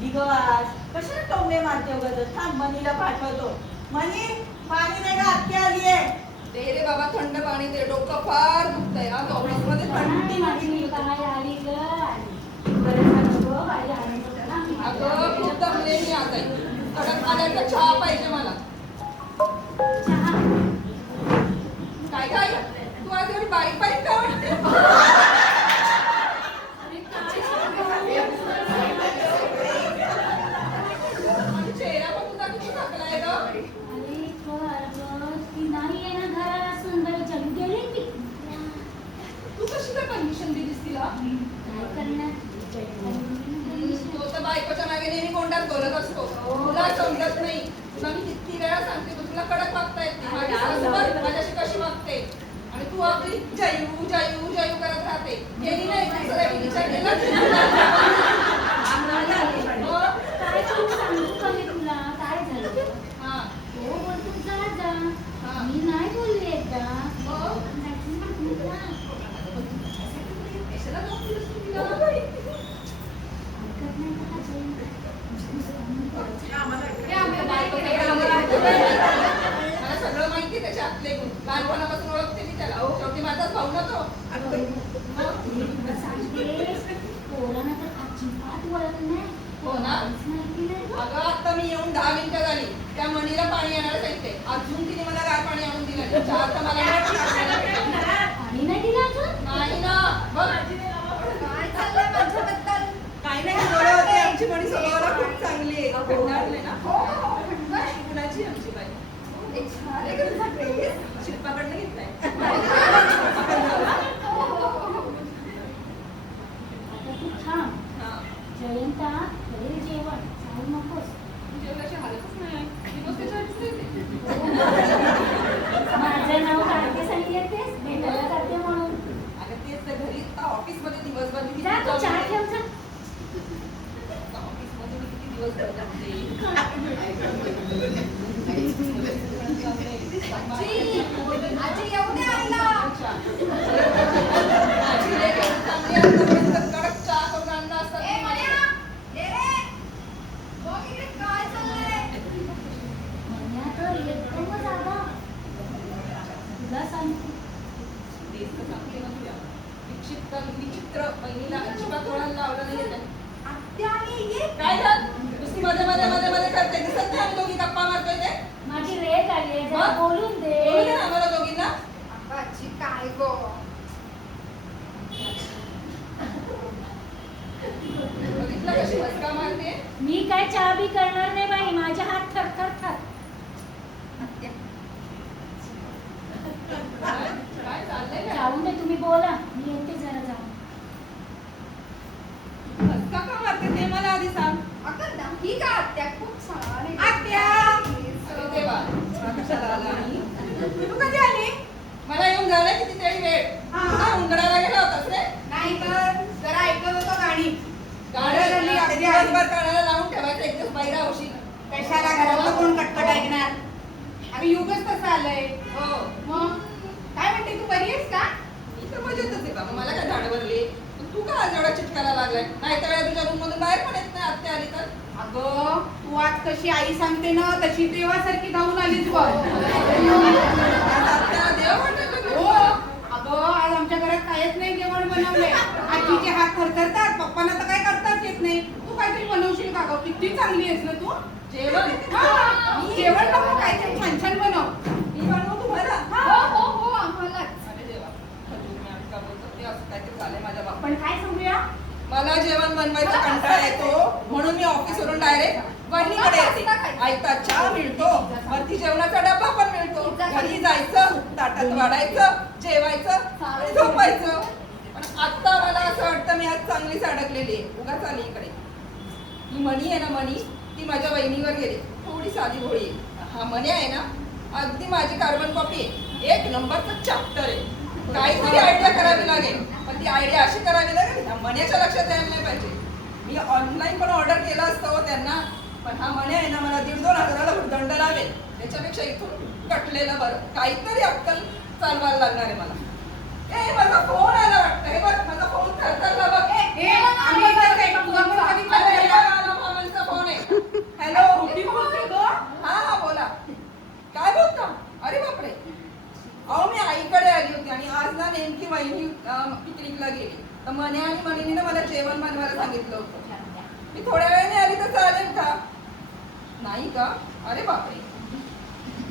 दिगवाज कशाला टोमणे मारते उगाच? थांब, मनीला पाठवतो. मनी, पाणी नाही का? आत्या आली आहे. दे रे बाबा, थंड पाणी दे. डोकं फार दुखतंय. आज ऑफिसमध्ये थंडी माझी बाई आली ग. बरं झालं ग बाई आली. अगं खूप दमले मी आज आई. कडक आल्याचा चहा पाहिजे मला. चहा. काय काय तू आज एवढी बारीक बारीक का वाटते? अरे काय सांगू? आणि चेहरा पण तुझा किती थकलाय ग. अरे खरं ती नाही आहे ना घराला. सुंदर जण गेली ती. तू कशी काय परमिशन दिलीस तिला? काय करणार? तो तर बायकोच्या मागे नेहमी कोंडात बोलत असतो. तुला समजत नाही. तुला मी किती वेळा सांगते, तुला कडक वागता येत नाही. माझी सासू बघ माझ्याशी कशी वागते. आणि तू आपली जयू जयू जयू करत राहते. गेली नाही दुसऱ्या विचार केला. काय तू सांगू का मी तुला? काय झालं? हा. हो बोलतो जा जा. हा. मी नाही बोलले एकदा. हो. कशाला दाखवलीस तू तिला? ऐकत नाही का हा जयंत? आम्हाला लहानपणापासून ओळखते मी त्याला. हो, शेवटी माझाच भाऊ ना तो. पोरांना तर अजिबात वळत नाही. हो ना? माहिती नाही गं. अगं आता मी येऊन 10 मिनिटं झाली. त्या मणीला पाणी येणार सांगते. अजून तिने मला गार पाणी आणून दिलं नाही. चहा तर मला पाणी नाही दिलं अजून? नाही ना. बघ काय चाललंय माझ्याबद्दल? काही नाही बोलत होते, आमची मणी स्वभावाला खूप चांगली आहे. कंटाळले ना. हो, हो, थंड. कुणाची आमची बाई? एक छान आहे गं तुझा ड्रेस. शिल्पाकडनं घेतलाय. आता तू थांब. हा. जयंता घरी जेवण जाऊ नकोस. जेवणाची हालतच नाही. दिवस त्याच्यावरतीच येते. माझं नाव काढतेस आणि येतेस भेटायला जाते म्हणून. अगं तेच तर घरी ऑफिसमध्ये दिवसभर मी किती जा तू चहा जाऊ ठेव जा. ऑफिसमध्ये मी किती दिवस जाते. आजी येऊ दे आईला. कडक चहा करून आणलं असतं ए मण्या, ये रे. बघ इकडे काय चाललंय. मन्या तर एकदमच आला. तुला सांगते विचित्र बहिणीला अजिबात वळण लावलं नाही त्याने. आत्या आणि ये. काय झालं? नुसती मध्ये मध्ये मध्ये मध्ये करते. दिसत नाही आम्ही दोघी गप्पा मारतोय ते. माझी रेट आली आहे जरा मग? बोलून बोलू दे दे. ना आम्हाला दोघींना. अगं आजी काय गं. बघितलं कशी बसका मारते. मी काय चहा बी करणार नाही बाई. माझे हात थरथर थर. काय चाललंय काय? जाऊन दे तुम्ही बोला. मी येते जरा जाऊन. बसका का मारते ते मला आधी सांग. अगं नाही का आत्या खूप छान आहे. आत्या! अरे देवा, हा कशाला आला आणि? तू कधी आली? मला येऊन झालं कितीतरी वेळ. हा, उंदराला गेला होतास रे. नाही तर जरा ऐकत होतो गाणी. गाडी झाली, अगदी दिवसभर कानाला लावून ठेवायचं एक दिवस बाहेर औषध. कशाला घरातलं कोण कटकट ऐकणार. आम्ही युगच तसं आलंय. हो. मग काय म्हणते तू बरी आहेस का? मी तर मजेतच आहे बाबा. मला काय झाड भरली. तू का आज एवढा चिटकायला लागलाय? नाही तर वेळा तुझ्या रूम मधून बाहेर पण येत नाही आत्या आली तर. अगं तू आज कशी आई सांगते ना तशी देवासारखी धावून आलीच बघ. आज आत्या देव वाटायला हो. लागली. अगं आज आमच्या घरात काहीच नाही जेवण बनवलंय. आजीचे हात थरथरतात. पप्पांना तर काय करताच येत नाही. तू काहीतरी बनवशील का गं? किती चांगली आहेस ना तू. जेवण? हा, जेवण नको काहीतरी छान छान बनव. मी बनवू तुम्हाला? हो आम्हालाच. अरे देवा, खजूर मी आज का बोलतो ते असं काहीतरी झालंय माझ्या बाबा. पण काय सांगूया मला जेवण बनवायचा कंटाळा येतो म्हणून मी ऑफिसवरून डायरेक्ट वहिनीकडे येते. आयता चहा मिळतो, वरती जेवणाचा डब्बा पण मिळतो. घरी जायचं, ताटात वाढायचं, जेवायचं आणि झोपायचं. पण आता मला असं वाटतं मी आज चांगलीच अडकलेली आहे. उगाच आली इकडे. ही मणी आहे ना मणी, ती माझ्या बहिणीवर गेली. थोडी साधी भोळी आहे. हा मणी आहे ना अगदी माझी कार्बन कॉपी आहे. एक नंबरचा चॅप्टर आहे. काहीतरी आयडिया करावी लागेल. पण ती आयडिया अशी करावी लागेल ह्या मण्याच्या लक्षात यायला नाही पाहिजे. मी ऑनलाईन पण ऑर्डर केलं असतं हो त्यांना. पण हा मण्या आहे ना मला 1,500-2 हजाराला दंड लावेल. त्याच्यापेक्षा इथून कटलेलं बरं. काहीतरी अक्कल चालवायला लागणार आहे मला. ए माझा फोन आला वाटतं. हे बघ माझा फोन थरथरला बघ. आम्ही इथंच आहे. तुझा फोन कधी अरे, हे चालू बघ, आला मामांचा फोन आहे. हॅलो. हा बोला. काय बोलता? अरे बापरे. अहो मी आईकडे आली होती आणि आज ना नेमकी वहिनी पिकनिकला गेली. तर मने आणि मनीने मला जेवण बनवायला सांगितलं होतं. मी थोड्या वेळाने आली तर चालेल का? नाही का? अरे बापरे.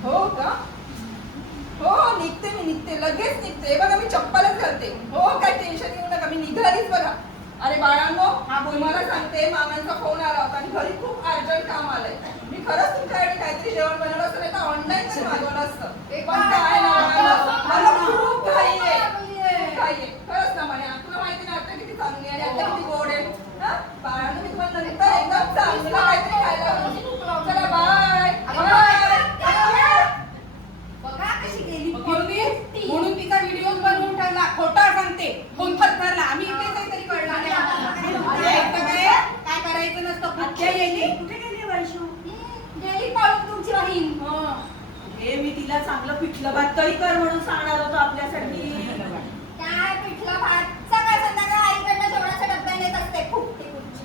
हो का? हो निघते मी निघते लगेच निघते. बघा मी चप्पलच घालते. हो काय टेन्शन घेऊ नका मी निघालीच बघा. अरे बाळांनो तुम्हाला सांगते मामांचा फोन आला होता आणि घरी खूप अर्जंट काम आलंय. मी खरंच तुमच्याकडे काहीतरी जेवण बनवलं असतं नाही तर ऑनलाईन पण मागवलं असतं. पण काय ना मला खूप घाई आहे. खूप घाई आहे. खरंच ना म्हणे तुला माहिती ना आता किती चांगली आणि आता किती गोड आहे. हा बाळांनो मी तुम्हाला नंतर एकदम चांगलं काहीतरी खायला लावते. चला बाय बाय. बघा कशी गेली म्हणून तिचा व्हिडिओ बनवून ठेवला. खोटा सांगते. फोन थरथरला. आम्ही इथे काहीतरी कळला नाही. काय करायचं नसतं. आत्या गेली. कुठे गेली वैशू? गेली पळून तुमची बहीण. हे मी तिला चांगलं पिठलं भात तरी कर म्हणून सांगणार होतो आपल्यासाठी. काय पिठलं भात सकाळ संध्याकाळ आईकडनं जेवणाच्या डब्यात येत असते. फुकते कुठची.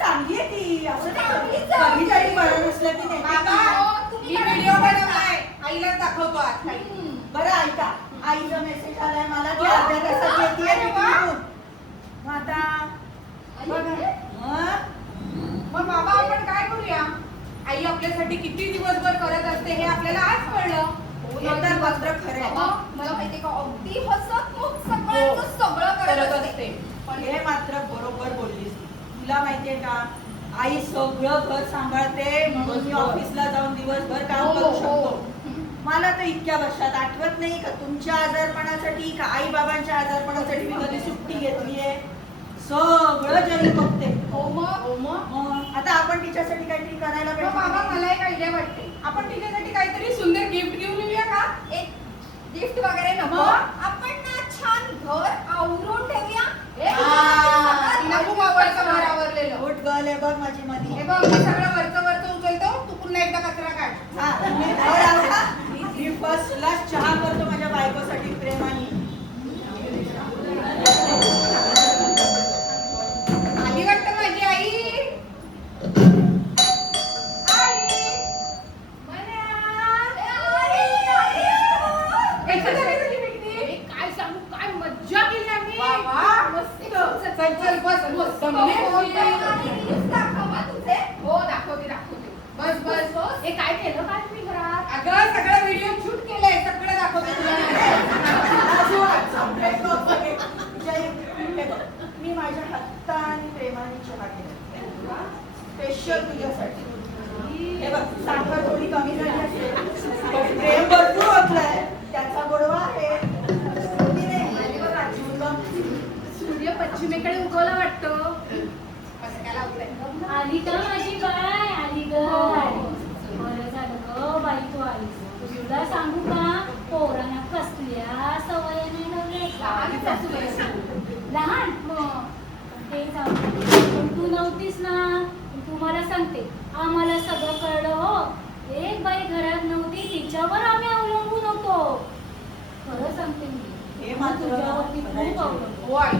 चांगली आहे ती असं कधीतरी बरं नसलं ती नेते बाबा की? तुम्ही व्हिडिओ बनवलाय आईला दाखवतो आज काही. बरं ऐका, आईचा मेसेज आलाय मला, ती अर्ध्या तासात येतेय तिकडून. मग आता बघा. मग बाबा आपण काय करूया? आई आपल्यासाठी किती दिवसभर करत असते हे आपल्याला आज कळलं. हे तर मात्र खरं आहे. मला माहितीये का अगदी हसतमुख सगळ्यांचं सगळं करत असते. पण हे मात्र बरोबर बोललीस. तुला माहितीये का, आई सगळं घर सांभाळते म्हणून मी ऑफिसला जाऊन दिवसभर काम करू शकतो. मला तर इतक्या वर्षात आठवत नाही का तुमच्या आजारपणासाठी का आई बाबांच्या आजारपणासाठी मी कधी सुट्टी घेतलीये. सगळं जरी बघते. हो मग आता आपण तिच्यासाठी काहीतरी करायला मग बाबा पाहिजे. मला एक आयडिया वाटते. आपण तिच्यासाठी काहीतरी सुंदर गिफ्ट घेऊन येऊया का? एक गिफ्ट वगैरे नको. आपण ना छान घर आवरून ठेवूया. तिला खूप आवडतं घर आवरलेलं. गुड गर्ल आहे बघ माझी मधी. हे बघ मी सगळं वरचं उचलतो. तू पुन्हा एकदा कचरा काढ. हा, तुम्ही घर आवरा. मी फर्स्ट क्लास चहा करतो माझ्या बायकोसाठी प्रेमाने. आली वाटतं माझी आई. काय सांगू, काय मज्जा केली आम्ही. मस्त. चल बस बस. हो दाखवते. बस हे काय केलं काय तुम्ही घरात? अगं सगळं व्हिडिओ शूट केलंय. सगळं दाखवते तुला. मी माझ्या हाताने प्रेमाने चहा केला स्पेशल तुझ्यासाठी. हे बघ, साखर थोडी कमी झाली असेल पण प्रेम भरपूर होतलंय, त्याचा गोडवा आहे. की नाही? सूर्य पश्चिमेकडे उगवला वाटतो. असं काय लावलंय? आली का माझी बाय? आली ग. बरं झालं ग बाई तू आली. तुला सांगू का, पोरांना कसल्या सवय नाही लहान मग ते जाऊ दे. पण तू नव्हतीस ना. तुम्हाला सांगते, आम्हाला सगळं कळलं हो. एक बाई घरात नव्हती, तिच्यावर आम्ही अवलंबून होतो. खरं सांगते मी, हे मात्र तुझ्यावरती खूप अवलंबून. होय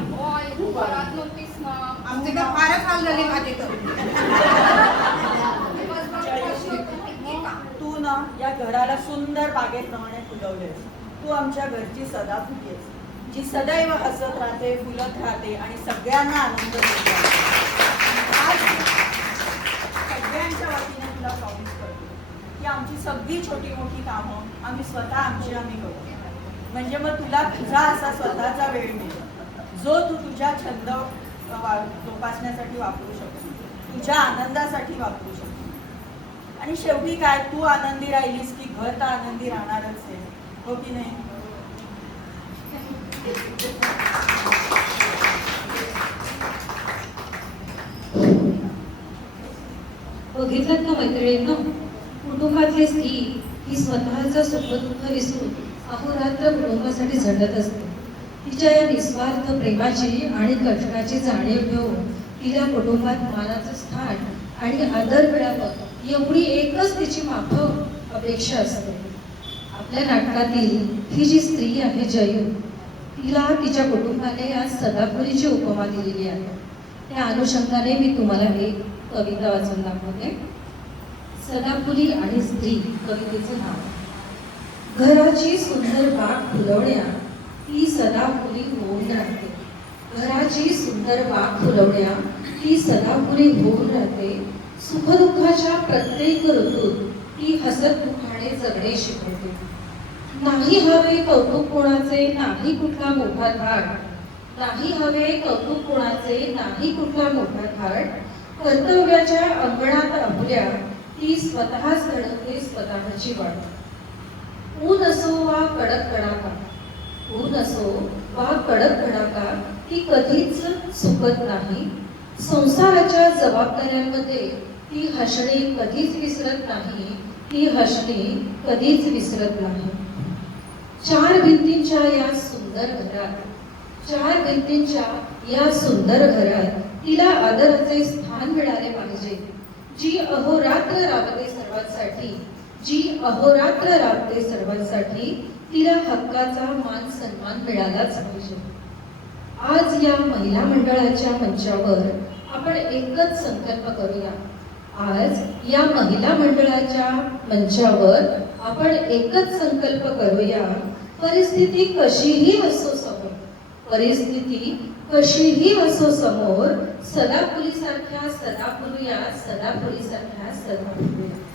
तू घरात नव्हतीस ना. आमचे तर फारच हाल झाले माझे तर. तू ना या घराला सुंदर बागेप्रमाणे फुलवलेस. तू आमच्या घरची सदाफुली आहेस, जी सदैव हसत राहते, फुलत राहते आणि सगळ्यांना आनंद देते. आज सगळ्यांच्या वतीने तुला प्रॉमिस करतो की आमची सगळी छोटी मोठी कामं आम्ही स्वतः आम्ही करतो. म्हणजे मग तुला तुझा असा स्वतःचा वेळ मिळेल जो तू तुझ्या छंद जोपासण्यासाठी वापरू शकतो, तुझ्या आनंदासाठी वापरू शकतो. आणि शेवटी काय, तू आनंदी राहिलीस की घर तर आनंदी राहणारच आहे, हो की नाही? बघितलं का मैत्रिणींनो, कुटुंबातली स्त्री ही स्वतःचं सुख दुःख विसरून अहोरात्र कुटुंबासाठी झटत असते. तिच्या या निस्वार्थ प्रेमाची आणि कष्टाची जाणीव घेऊन तिला कुटुंबात मानाचं स्थान आणि आदर मिळावं एवढी एकच तिची माफक अपेक्षा असते. आपल्या नाटकातील ही जी स्त्री आहे जयू, तिला तिच्या कुटुंबाने आज सदाफुलीची उपमा दिलेली आहे. त्या अनुषंगाने मी तुम्हाला एक कविता वाचून दाखवते. सदाफुली आणि स्त्री कवितेचं नाव. घराची सुंदर बाग फुलवण्या ती सदाफुली होऊन राहते. घराची सुंदर बाग फुलवण्या ती सदाफुली होऊन राहते. सुखदुःखाच्या प्रत्येक ऋतूत ती हसत मुखाने जगणे शिकवते. नाही हवे कौतुक कोणाचे, नाही कुठला मोठा थाट. नाही हवे कौतुक कोणाचे, नाही कुठला मोठा थाट. कर्तव्याच्या अंगणात अभुल्या ती स्वतःच घडवते स्वतःची वाट. ऊन असो वा कडक कडाका, ऊन असो वा कडक कडाका, ती कधीच चुकत नाही. संसाराच्या जबाबदाऱ्यांमध्ये ती हसणे कधीच विसरत नाही. ती हसणे कधीच विसरत नाही. चार भिंतींच्या या सुंदर घरात, चार भिंतींच्या या सुंदर घरात तिला आदराचे स्थान मिळाले पाहिजे. जी अहोरात्र राबते सर्वांसाठी, जी अहोरात्र राबते सर्वांसाठी, तिला हक्काचा मान सन्मान मिळालाच पाहिजे. आज या महिला मंडळाच्या मंचावर आपण एकच संकल्प करूया. आज या महिला मंडळाच्या मंचावर आपण एकच संकल्प करूया, परिस्थिती कशीही असो समोर, परिस्थिती कशीही असो समोर, सदाफुलीसारख्या सदा पुरूया, सदाफुलीसारख्या सदा पुरूया.